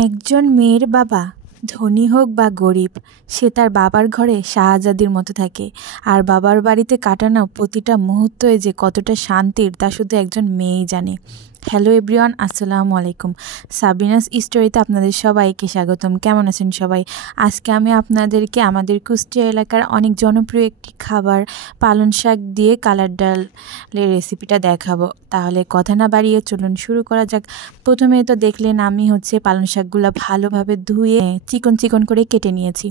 একজন মেয়ের বাবা ধনী হোক বা গরিব, সে তার বাবার ঘরে শাহজাদির মতো থাকে। আর বাবার বাড়িতে কাটানো প্রতিটা মুহূর্তই যে কতটা শান্তির তা শুধু একজন মেয়েই জানে। হ্যালো এভরিওয়ান, আসসালামু আলাইকুম। সাবিনাস স্টোরিতে আপনাদের সবাইকে স্বাগতম। কেমন আছেন সবাই? আজকে আমি আপনাদেরকে আমাদের কুষ্টিয়া এলাকার অনেক জনপ্রিয় একটি খাবার পালং শাক দিয়ে কালার ডালের রেসিপিটা দেখাবো। তাহলে কথা না বাড়িয়ে চলুন শুরু করা যাক। প্রথমে তো দেখলেন আমি পালং শাকগুলো ভালোভাবে ধুয়ে চিকন চিকন করে কেটে নিয়েছি।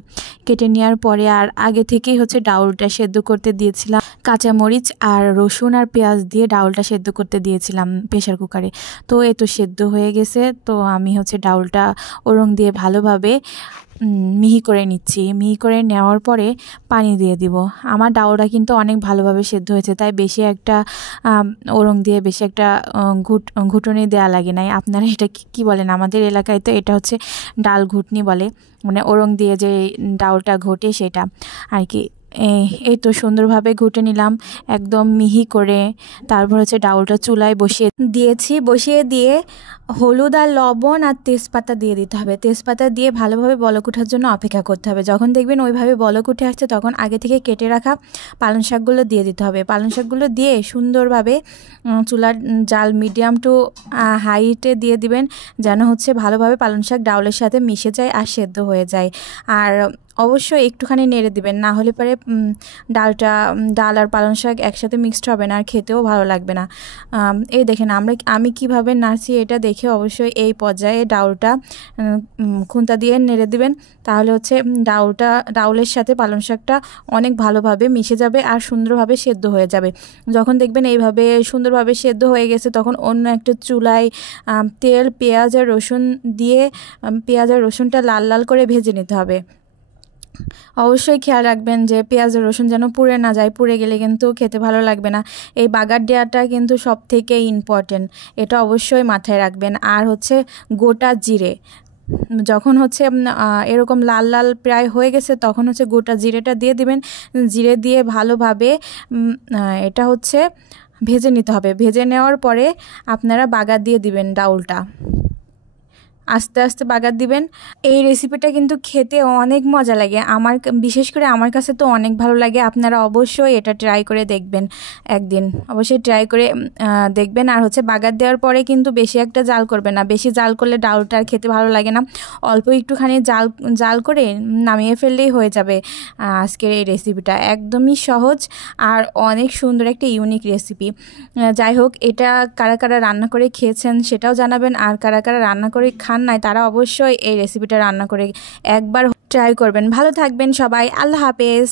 কেটে নেওয়ার পরে আর আগে থেকেই ডাউলটা সেদ্ধ করতে দিয়েছিলাম। কাঁচামরিচ আর রসুন আর পেঁয়াজ দিয়ে ডাউলটা সেদ্ধ করতে দিয়েছিলাম প্রেশার কুকারে। তো এ তো সেদ্ধ হয়ে গেছে। তো আমি ডাউলটা ওরং দিয়ে ভালোভাবে মিহি করে নিচ্ছি। মিহি করে নেওয়ার পরে পানি দিয়ে দিব। আমার ডাউলটা কিন্তু অনেক ভালোভাবে সেদ্ধ হয়েছে, তাই বেশি একটা ওরং দিয়ে বেশি একটা ঘুটনি দেওয়া লাগে নাই। আপনারা এটা কি বলেন? আমাদের এলাকায় তো এটা ডাল ঘুটনি বলে, মানে ওরং দিয়ে যে ডাউলটা ঘটে সেটা আর কি। এই তো সুন্দরভাবে ঘুটে নিলাম একদম মিহি করে। তারপর ডাউলটা চুলায় বসিয়ে দিয়ে হলুদ আর লবণ আর তেজপাতা দিয়ে দিতে হবে। তেজপাতা দিয়ে ভালোভাবে বলক ওঠার জন্য অপেক্ষা করতে হবে। যখন দেখবেন ওইভাবে বলক উঠে আসছে, তখন আগে থেকে কেটে রাখা পালং শাকগুলো দিয়ে দিতে হবে। পালং শাকগুলো দিয়ে সুন্দরভাবে চুলার জাল মিডিয়াম টু হাইটে দিয়ে দিবেন, যেন ভালোভাবে পালং শাক ডাউলের সাথে মিশে যায় আর সেদ্ধ হয়ে যায়। আর অবশ্যই একটুখানি নেড়ে দিবেন, না হলে পরে ডাল আর পালং শাক একসাথে মিক্সড হবে না আর খেতেও ভালো লাগবে না। এই দেখেন আমি কিভাবে নাড়ছি, এটা দেখে অবশ্যই এই পর্যায়ে ডাউলটা খুন্তা দিয়ে নেড়ে দিবেন। তাহলে ডাউলের সাথে পালং শাকটা অনেক ভালোভাবে মিশে যাবে আর সুন্দরভাবে সেদ্ধ হয়ে যাবে। যখন দেখবেন এইভাবে সুন্দরভাবে সেদ্ধ হয়ে গেছে, তখন অন্য একটা চুলায় তেল, পেঁয়াজ আর রসুন দিয়ে পেঁয়াজ আর রসুনটা লাল লাল করে ভেজে নিতে হবে। অবশ্যই খেয়াল রাখবেন যে পেঁয়াজ আর রসুন যেন পুড়ে না যায়। পুড়ে গেলে কিন্তু খেতে ভালো লাগবে না। এই বাগার দেওয়াটা কিন্তু সব থেকে ইম্পর্টেন্ট, এটা অবশ্যই মাথায় রাখবেন। আর গোটা জিরে, যখন এরকম লাল লাল প্রায় হয়ে গেছে, তখন গোটা জিরেটা দিয়ে দিবেন। জিরে দিয়ে ভালোভাবে এটা ভেজে নিতে হবে। ভেজে নেওয়ার পরে আপনারা বাগার দিয়ে দিবেন ডাউলটা, আস্তে আস্তে বাগার দিবেন। এই রেসিপিটা কিন্তু খেতে অনেক মজা লাগে। বিশেষ করে আমার কাছে তো অনেক ভালো লাগে। আপনারা অবশ্যই এটা ট্রাই করে দেখবেন, একদিন অবশ্যই ট্রাই করে দেখবেন। আর বাগার দেওয়ার পরে কিন্তু বেশি একটা জাল করবেন না। বেশি জাল করলে ডাউলটা আর খেতে ভালো লাগে না। অল্প একটুখানি জাল করে নামিয়ে ফেললেই হয়ে যাবে। আজকের এই রেসিপিটা একদমই সহজ আর অনেক সুন্দর একটা ইউনিক রেসিপি। যাই হোক, এটা কারা কারা রান্না করে খেয়েছেন সেটাও জানাবেন। আর কারা কারা রান্না করে খান নাই, তারা অবশ্যই এই রেসিপিটা রান্না করে একবার ট্রাই করবেন। ভালো থাকবেন সবাই, আল্লাহ হাফেজ।